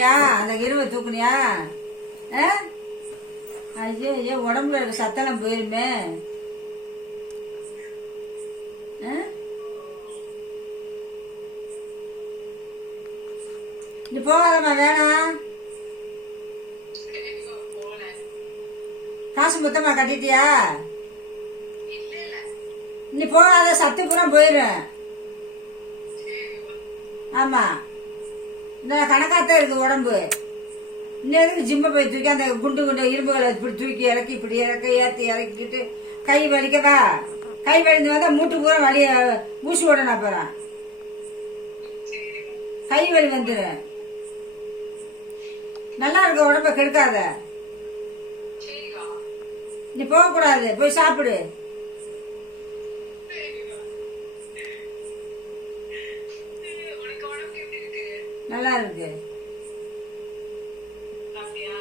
தூக்குனியா? அந்த இரும்பை தூக்குனியா? ஐயோ ஐயோ, உடம்புல இருக்க சத்தெல்லாம் போயிருமே. நீ போகாதம்மா, வேணாம். காசு மொத்தமா கட்டிட்டியா? நீ போகாத, சத்து பூரா போயிடும். ஆமா, இந்த கணக்காத்தான் இருக்கு உடம்பு. இன்னும் எதுக்கு ஜிம்மை போய் தூக்கி அந்த குண்டு குண்டு இரும்புகளை இப்படி தூக்கி இறக்கி இப்படி ஏற்றி இறக்கிட்டு கை வலிக்கவா? கை வலிந்து வந்தா மூட்டு பூரா வலிய ஊசி ஓடணும். அப்புறம் கை வலி வந்துடு. நல்லா இருக்க உடம்ப கெடுக்காத. நீ போகக்கூடாது, போய் சாப்பிடு. நல்லா இருக்கு.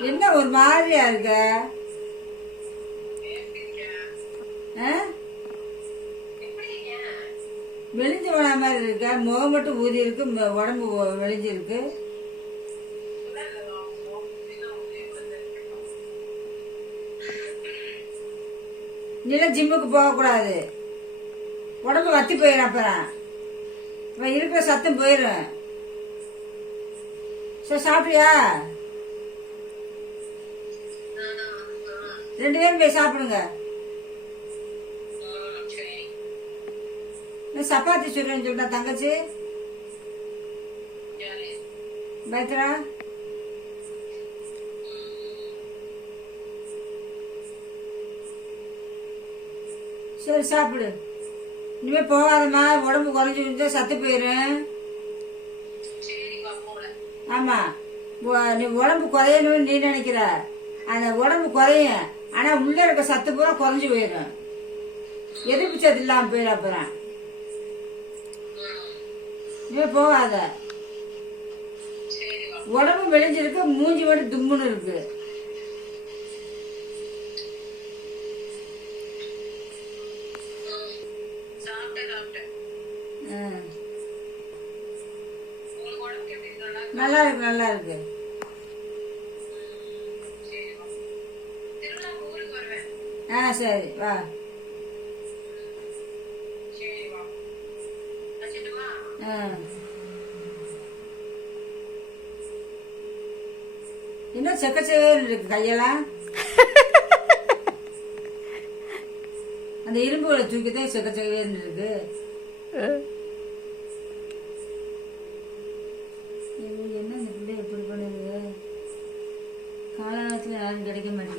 என்ன ஒரு மாதிரியா இருக்க? மெலிஞ்சு போன மாதிரி இருக்க. முகம் மட்டும் ஊதி இருக்கு, உடம்பு மெலிஞ்சு இருக்கு. நீலாம் ஜிம்முக்கு போகக்கூடாது, உடம்பு வத்தி போயிடும். அப்புறம் இருக்கிற சத்தம் போயிடும். சரி, சாப்பிட்டியா? 2 பேரும் போய் சாப்பிடுங்க. சப்பாத்தி சுடுறேன்னு சொல்லிட்டா தங்கச்சி பயத்ரா. சரி, சாப்பிடு. இனிமே போகாதம்மா, உடம்பு குறைஞ்சி சத்து போயிடும். ஆமா, நீ உடம்பு குறையணும்னு நீ நினைக்கிற. அந்த உடம்பு குறையும், ஆனா உள்ள இருக்க சத்து பூரா குறைஞ்சு போயிடும். எதிர்ப்பு சத்து இல்லாம போயிடும். அப்புறம் நீ போகாத. உடம்பு மெலிஞ்சிருக்கு, மூஞ்சி மட்டும் தும்முன்னு இருக்கு. நல்லா இருக்கு, நல்லா இருக்கு. சரி, வா. இன்னும் செக்கச்சேன்னு இருக்கு கையெல்லாம். அந்த இரும்புகளை தூக்கிதான் செக்கச்சேன்னு இருக்கு. என்ன இந்த பிள்ளை எப்படி பண்ணுது? காலகாலத்துல யாரும் கிடைக்க மாட்டேங்குது.